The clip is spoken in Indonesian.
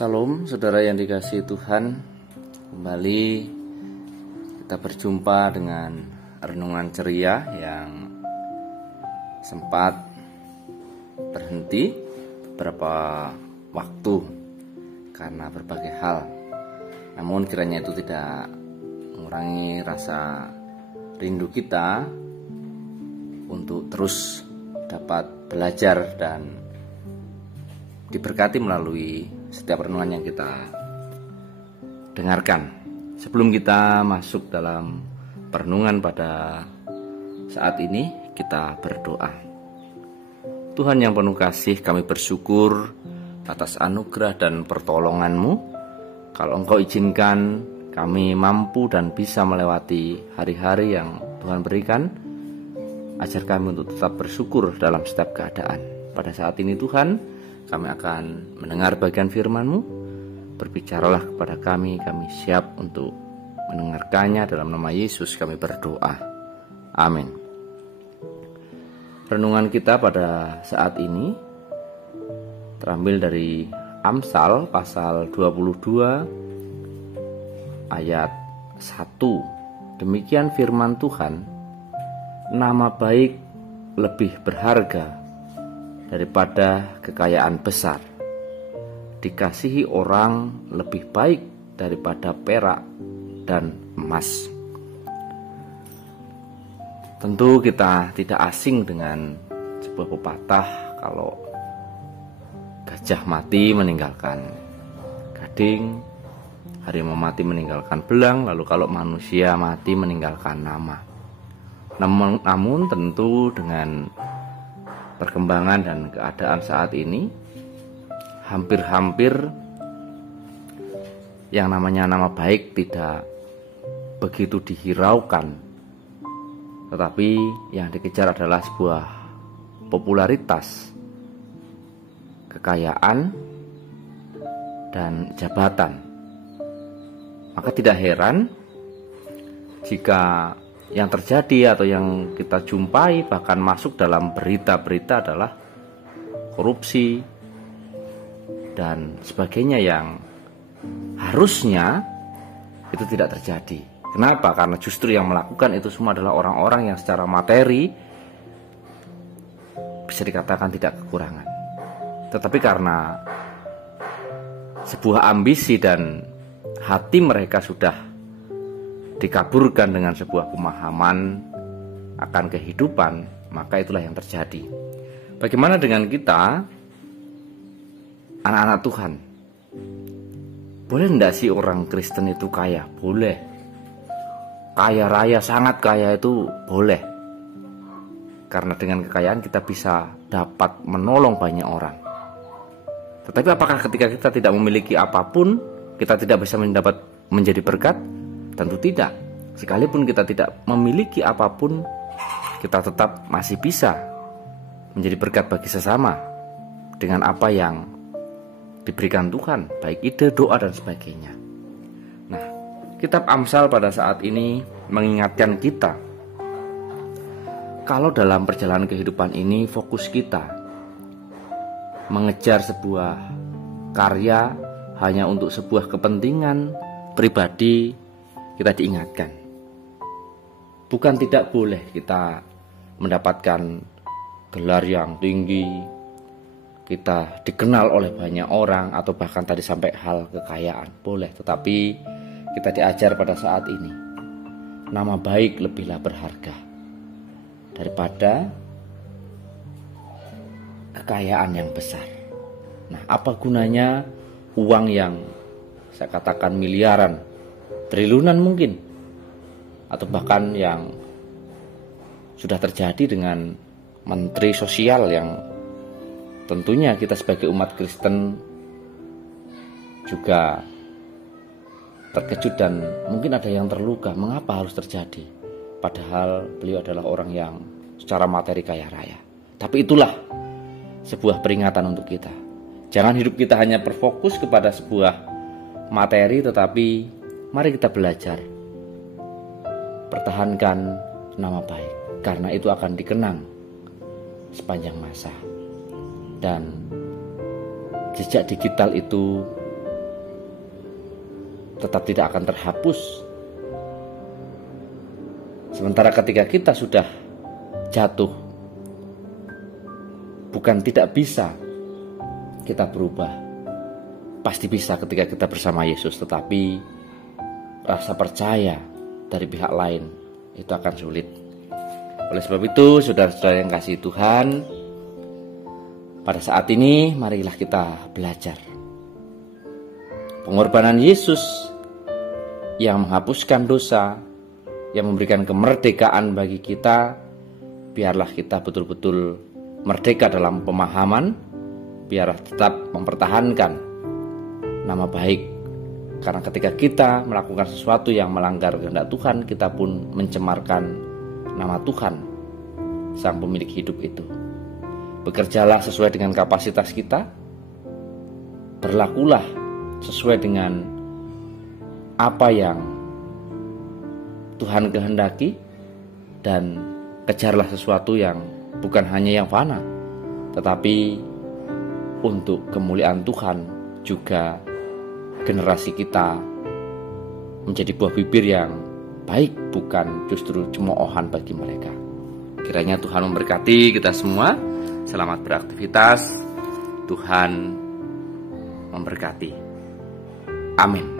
Salam saudara yang dikasihi Tuhan. Kembali kita berjumpa dengan renungan ceria yang sempat berhenti beberapa waktu karena berbagai hal. Namun kiranya itu tidak mengurangi rasa rindu kita untuk terus dapat belajar dan diberkati melalui setiap renungan yang kita dengarkan. Sebelum kita masuk dalam perenungan pada saat ini, kita berdoa. Tuhan yang penuh kasih, kami bersyukur atas anugerah dan pertolongan-Mu. Kalau Engkau izinkan kami mampu dan bisa melewati hari-hari yang Tuhan berikan, ajar kami untuk tetap bersyukur dalam setiap keadaan. Pada saat ini Tuhan, kami akan mendengar bagian firman-Mu. Berbicaralah kepada kami siap untuk mendengarkannya. Dalam nama Yesus kami berdoa. Amin. Renungan kita pada saat ini terambil dari Amsal pasal 22 ayat 1. Demikian firman Tuhan, nama baik lebih berharga daripada kekayaan besar. Dikasihi orang lebih baik daripada perak dan emas. Tentu kita tidak asing dengan sebuah pepatah kalau gajah mati meninggalkan gading, harimau mati meninggalkan belang, lalu kalau manusia mati meninggalkan nama. Namun tentu dengan perkembangan dan keadaan saat ini, hampir-hampir yang namanya nama baik tidak begitu dihiraukan, tetapi yang dikejar adalah sebuah popularitas, kekayaan, dan jabatan. Maka tidak heran jika yang terjadi atau yang kita jumpai bahkan masuk dalam berita-berita adalah korupsi dan sebagainya yang harusnya itu tidak terjadi. Kenapa? Karena justru yang melakukan itu semua adalah orang-orang yang secara materi bisa dikatakan tidak kekurangan. Tetapi karena sebuah ambisi dan hati mereka sudah dikaburkan dengan sebuah pemahaman akan kehidupan, maka itulah yang terjadi. Bagaimana dengan kita, anak-anak Tuhan? Boleh enggak sih orang Kristen itu kaya? Boleh. Kaya raya, sangat kaya itu boleh. Karena dengan kekayaan kita bisa dapat menolong banyak orang. Tetapi apakah ketika kita tidak memiliki apapun, kita tidak bisa menjadi berkat? Tentu tidak. Sekalipun kita tidak memiliki apapun, kita tetap masih bisa menjadi berkat bagi sesama dengan apa yang diberikan Tuhan, baik ide, doa, dan sebagainya. Nah, kitab Amsal pada saat ini mengingatkan kita kalau dalam perjalanan kehidupan ini fokus kita mengejar sebuah karya hanya untuk sebuah kepentingan pribadi, kita diingatkan bukan tidak boleh kita mendapatkan gelar yang tinggi, kita dikenal oleh banyak orang, atau bahkan tadi sampai hal kekayaan, boleh. Tetapi kita diajar pada saat ini, nama baik lebihlah berharga daripada kekayaan yang besar. Nah, apa gunanya uang yang saya katakan miliaran, triliunan mungkin, atau bahkan yang sudah terjadi dengan menteri sosial yang tentunya kita sebagai umat Kristen juga terkejut dan mungkin ada yang terluka. Mengapa harus terjadi? Padahal beliau adalah orang yang secara materi kaya raya. Tapi itulah sebuah peringatan untuk kita. Jangan hidup kita hanya berfokus kepada sebuah materi, tetapi mari kita belajar pertahankan nama baik, karena itu akan dikenang sepanjang masa. Dan jejak digital itu tetap tidak akan terhapus. Sementara ketika kita sudah jatuh, bukan tidak bisa kita berubah, pasti bisa ketika kita bersama Yesus, tetapi rasa percaya dari pihak lain itu akan sulit. Oleh sebab itu, saudara-saudara yang kasih Tuhan, pada saat ini marilah kita belajar pengorbanan Yesus yang menghapuskan dosa, yang memberikan kemerdekaan bagi kita. Biarlah kita betul-betul merdeka dalam pemahaman, biarlah tetap mempertahankan nama baik. Karena ketika kita melakukan sesuatu yang melanggar kehendak Tuhan, kita pun mencemarkan nama Tuhan, Sang Pemilik hidup itu. Bekerjalah sesuai dengan kapasitas kita, berlakulah sesuai dengan apa yang Tuhan kehendaki, dan kejarlah sesuatu yang bukan hanya yang fana, tetapi untuk kemuliaan Tuhan juga generasi kita menjadi buah bibir yang baik, bukan justru cemoohan bagi mereka. Kiranya Tuhan memberkati kita semua. Selamat beraktivitas. Tuhan memberkati. Amin.